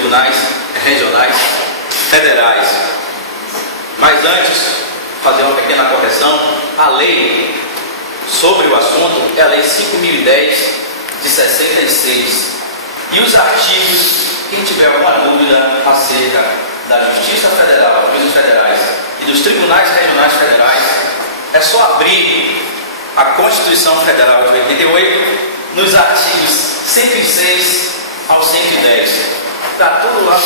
tribunais regionais federais. Mas antes, fazer uma pequena correção, a lei sobre o assunto é a Lei 5.010 de 66. E os artigos, quem tiver alguma dúvida acerca da Justiça Federal, dos juízes federais e dos tribunais regionais federais, é só abrir a Constituição Federal de 88, nos artigos 106 ao 110. Está tudo lá.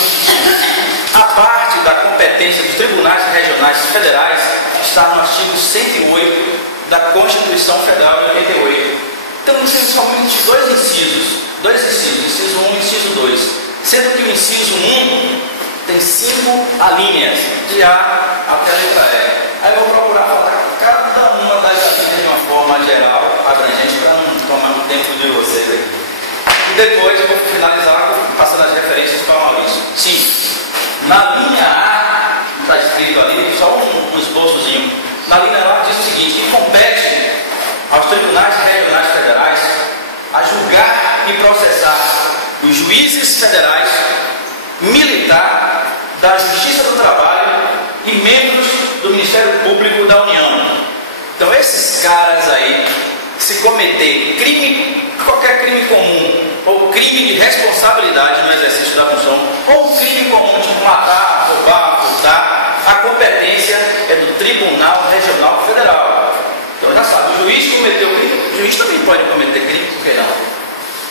A parte da competência dos tribunais regionais federais está no artigo 108 da Constituição Federal de 88. Então, tem somente dois incisos, inciso 1 e inciso 2. Sendo que o inciso 1 tem 5 alíneas, de A até a letra E. Aí eu vou procurar falar cada uma das alíneas de uma forma geral, abrangente, para não tomar o tempo de vocês aqui. E depois eu vou finalizar passando as referências para o Maurício. Sim, na linha A, está escrito ali, só um esboçozinho. Na linha A diz o seguinte: que compete aos tribunais regionais federais a julgar e processar os juízes federais, militar, da Justiça do Trabalho e membros do Ministério Público da União. Então esses caras aí, se cometer crime, qualquer crime comum, ou crime de responsabilidade no exercício da função, ou crime comum tipo matar, roubar, furtar, a competência é do Tribunal Regional Federal. Então já sabe, o juiz cometeu crime, o juiz também pode cometer crime, por que não?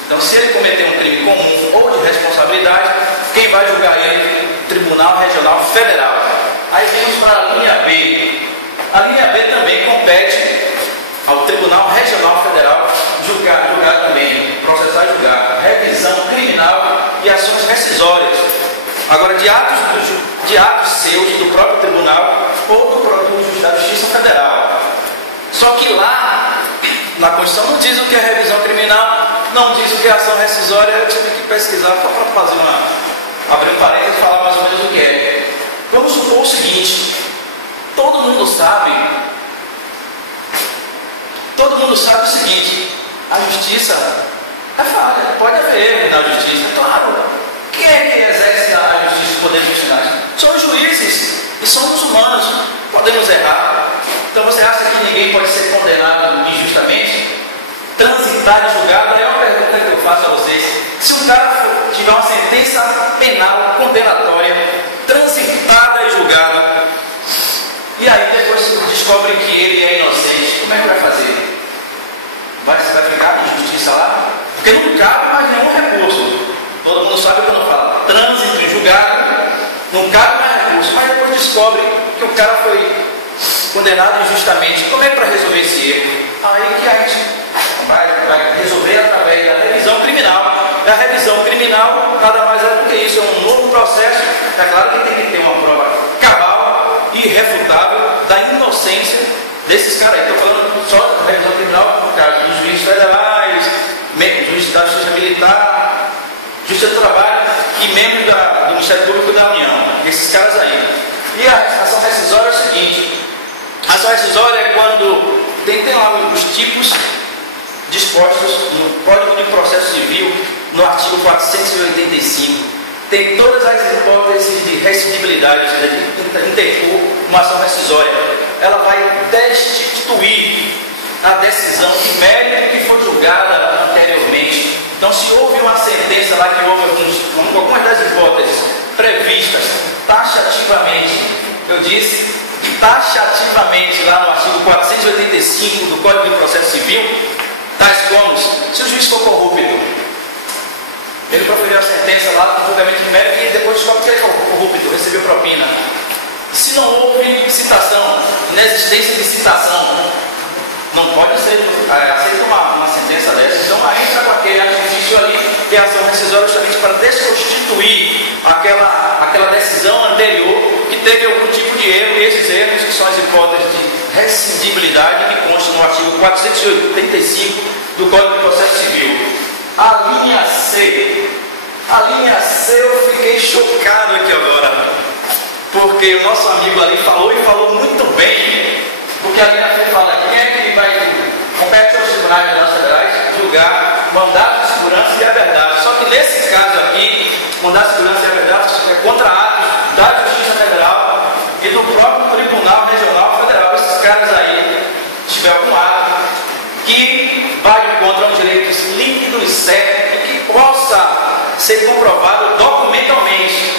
Então se ele cometer um crime comum ou de responsabilidade, quem vai julgar ele? Tribunal Regional Federal. Aí vamos para a linha B. A linha B também compete ao Tribunal Regional Federal julgar também, processar e julgar, revisão criminal e ações rescisórias. Agora, de atos seus, do próprio tribunal ou do próprio da Justiça Federal. Só que lá, na Constituição, não diz o que é revisão criminal, não diz o que é ação rescisória. Eu tive que pesquisar só para fazer abrir um parênteses e falar mais ou menos o que é. Vamos supor o seguinte: todo mundo sabe o seguinte: a justiça é falha, pode haver erro na justiça, claro. Quem é que exerce a justiça, o poder judiciário? São os juízes e somos humanos, podemos errar. Então você acha que ninguém pode ser condenado injustamente? Transitar e julgado é uma pergunta que eu faço a vocês. Se um cara tiver uma sentença penal condenatória, transitada e julgada, e aí depois descobre que ele é inocente, como é que vai fazer? Vai ficar com justiça lá? Porque não cabe mais nenhum recurso. Todo mundo sabe quando fala trânsito e julgado, não cabe mais recurso, mas depois descobre que o cara foi condenado injustamente. Como é para resolver esse erro? Aí que a gente vai resolver através da revisão criminal. A revisão criminal nada mais é do que isso, é um novo processo. É claro que tem que ter uma prova cabal e irrefutável da inocência desses caras aí. Estou falando só da revisão criminal no caso dos juízes federais, juízes da Justiça Militar, Justiça do Trabalho e membros do Ministério Público da União. Esses caras aí. E a ação rescisória é o seguinte: a ação rescisória é quando tem lá os tipos dispostos no Código de Processo Civil, no artigo 485. Tem todas as hipóteses de rescindibilidade, ou seja, de interpor uma ação rescisória. Ela vai destituir a decisão de mérito que foi julgada anteriormente. Então, se houve uma sentença lá que houve algumas das hipóteses previstas taxativamente, eu disse taxativamente lá no artigo 485 do Código de Processo Civil, tais como: se o juiz for corrupto, ele proferiu a sentença lá no julgamento de mérito e depois descobre que ele é corrupto, recebeu propina. Se não houve citação, inexistência de citação, não pode ser aceita uma sentença dessa. Então aí entra com aquele artifício ali, que é a ação rescisória, justamente para desconstituir aquela decisão anterior que teve algum tipo de erro, e esses erros que são as hipóteses de rescindibilidade que constam no artigo 485 do Código de Processo Civil. A linha C. A linha C eu fiquei chocado aqui agora, porque o nosso amigo ali falou e falou muito bem, porque a linha C fala quem é que vai compete aos tribunais federais julgar mandatos segurança e a verdade. Só que nesse caso aqui, mandar a segurança e a verdade é contra atos da Justiça Federal e do próprio Tribunal Regional Federal. Esses caras aí, se tiver algum ato que vai contra um direito líquido e certo e que possa ser comprovado documentalmente,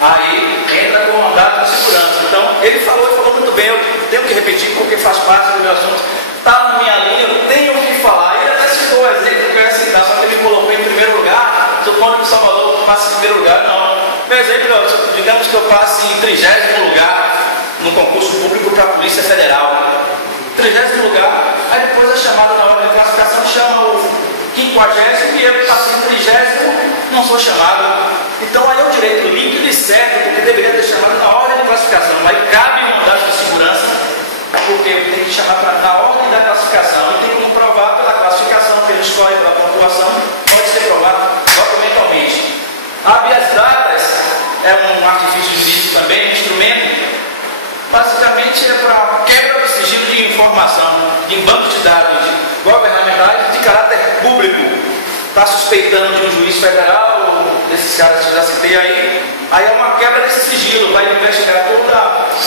aí entra com o mandato de segurança. Então, ele falou muito bem, eu tenho que repetir porque faz parte do meu assunto, está na minha linha, eu tenho que falar. Ele até citou o exemplo que eu ia citar, só que ele me colocou em primeiro lugar, supondo que o Salvador passe em primeiro lugar, não. Por exemplo, digamos que eu passe em 30º lugar no concurso público para a Polícia Federal. 30º lugar, aí depois é chamado na hora de classificação, chama o 50º e eu passei em 30º, não sou chamado. Então aí é um direito líquido e certo, porque deveria ter chamado na ordem de classificação. Aí cabe mandado de segurança, porque tem que chamar na ordem da classificação e tem como provar pela classificação que ele escolhe, pela pontuação, pode ser provado documentalmente. Habeas datas é um artifício jurídico também, um instrumento, basicamente é para quebra do sigilo de informação em bancos de dados governamentais de caráter público. Está suspeitando de um juiz federal, desses caras que eu já citei aí é uma quebra desse sigilo, vai investigar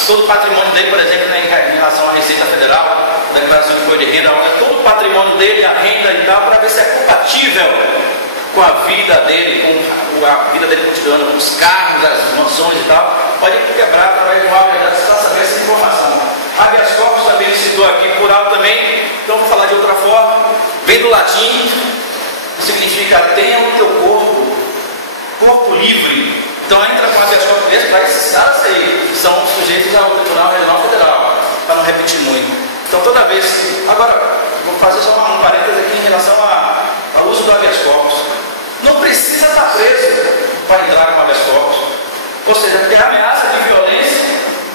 todo o patrimônio dele, por exemplo, em relação à Receita Federal, da declaração de imposto de renda, todo o patrimônio dele, a renda e tal, para ver se é compatível com a vida dele, com a vida dele cotidiana, com os carros, as mansões e tal. Pode quebrar através de uma verdade, para saber essa informação. Habeas corpus também ele citou aqui, por alto também, então vou falar de outra forma, vem do latim, significa tenha o teu corpo livre. Então entra com habeas corpus para esses caras aí, que são sujeitos ao Tribunal Regional Federal, para não repetir muito. Então toda vez, agora vou fazer só um parênteses aqui em relação ao uso do habeas corpus. Não precisa estar preso para entrar com habeas corpus. Ou seja, porque a ameaça de violência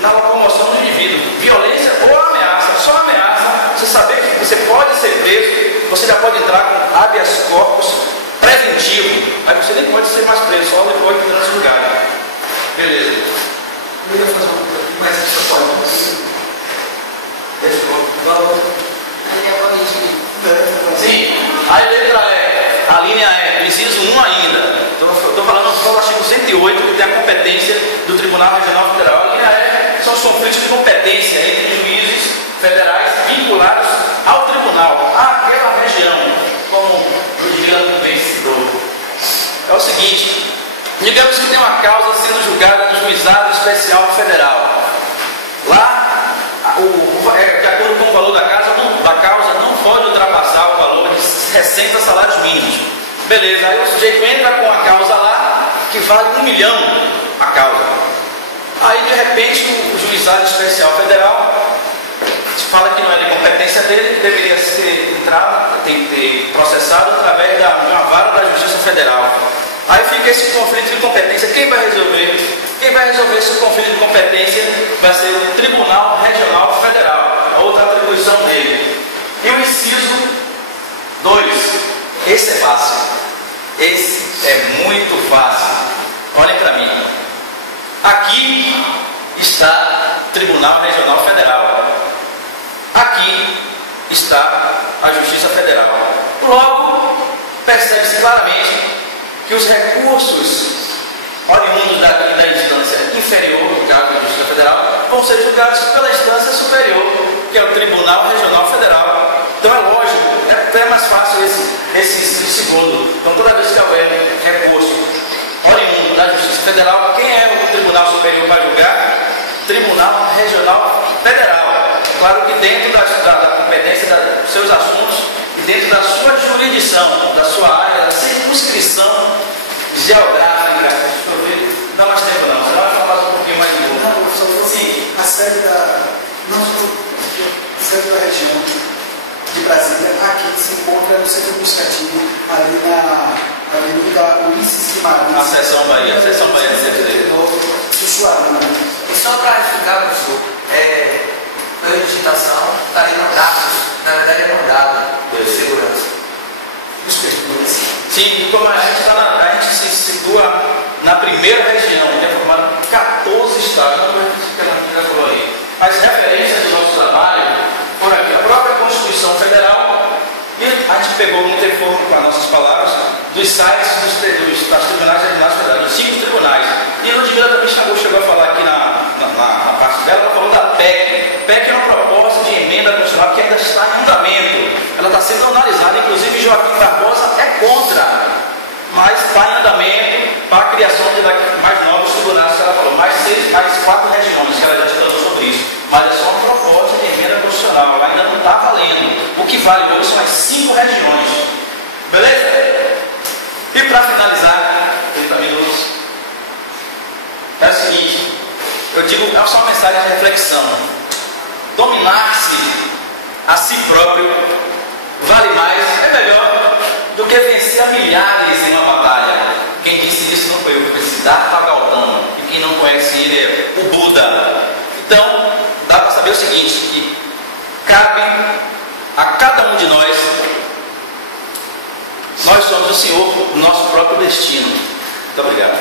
na locomoção do indivíduo. Violência ou ameaça, só ameaça. Você saber que você pode ser preso, você já pode entrar com habeas corpus preventivo. Aí você nem pode ser mais preso, só depois de transjugado. Beleza. Eu ia fazer uma coisa, mas você pode não conseguir. Sim, a letra E, a linha E, preciso um ainda. Estou falando só do artigo 108, que tem a competência do Tribunal Regional Federal. A linha E são os conflitos de competência entre juízes federais vinculados ao tribunal, àquela região, como o Ludmila bem citou. É o seguinte, digamos que tem uma causa sendo julgada no Juizado Especial Federal. Lá, de acordo com o valor da causa não pode ultrapassar o valor de 60 salários mínimos. Beleza, aí o sujeito entra com a causa lá, que vale 1 milhão a causa. Aí de repente o Juizado Especial Federal fala que não é de competência dele, deveria ser entrado, tem que ter processado através de uma vara da Justiça Federal. Aí fica esse conflito de competência. Quem vai resolver? Quem vai resolver esse conflito de competência vai ser o Tribunal Regional Federal, a outra atribuição dele. E o inciso 2, esse é fácil. Esse é muito fácil. Olhem para mim. Aqui está o Tribunal Regional Federal. Aqui está a Justiça Federal. Logo, percebe-se claramente que os recursos oriundos da instância inferior, no caso da Justiça Federal, vão ser julgados pela instância superior, que é o Tribunal Regional Federal. Então é lógico, é mais fácil esse segundo. Então toda vez que houver recurso oriundo da Justiça Federal, quem é o Tribunal Superior para julgar? Tribunal Regional Federal. Claro que dentro da competência dos seus assuntos e dentro da sua jurisdição, da sua área, da circunscrição geográfica. Deixa eu ver, não dá mais tempo não, senão vai falar um pouquinho mais de novo. Não, só falou assim, a sede da região de Brasília, aqui se encontra no centro administrativo, ali na Avenida Ulisses Guimarães. A seção Bahia, do CFD. Sussuarana. E só para explicar, professor, a digitação está ali no dados, na verdade é mandado de segurança. Sim, como a gente se situa na primeira região, que é formada por 14 estados, não é isso que a gente já falou aí. As referências do nosso trabalho foram aqui, a própria Constituição Federal, e a gente pegou muito reforço com as nossas palavras, dos sites das tribunais regionais federais, dos 5 tribunais. E a Ludmila também chegou a falar aqui na parte dela, ela falou da PEC. PEC é uma proposta de emenda constitucional que ainda está em andamento. Ela está sendo analisada, inclusive Joaquim Barbosa é contra, mas está em andamento para a criação de mais novos tribunais, que ela falou, mais 4 regiões, que ela já estudou sobre isso. Mas é só uma proposta de emenda constitucional, ela ainda não está valendo. O que vale hoje são as 5 regiões. Beleza? E para finalizar, 30 minutos, é o seguinte, eu digo, é só uma mensagem de reflexão. Dominar-se a si próprio vale mais, é melhor do que vencer a milhares em uma batalha. Quem disse isso não foi eu, foi Siddhartha Gautama. E quem não conhece ele é o Buda. Então, dá para saber o seguinte, que cabe a cada um de nós somos o Senhor do nosso próprio destino. Muito obrigado.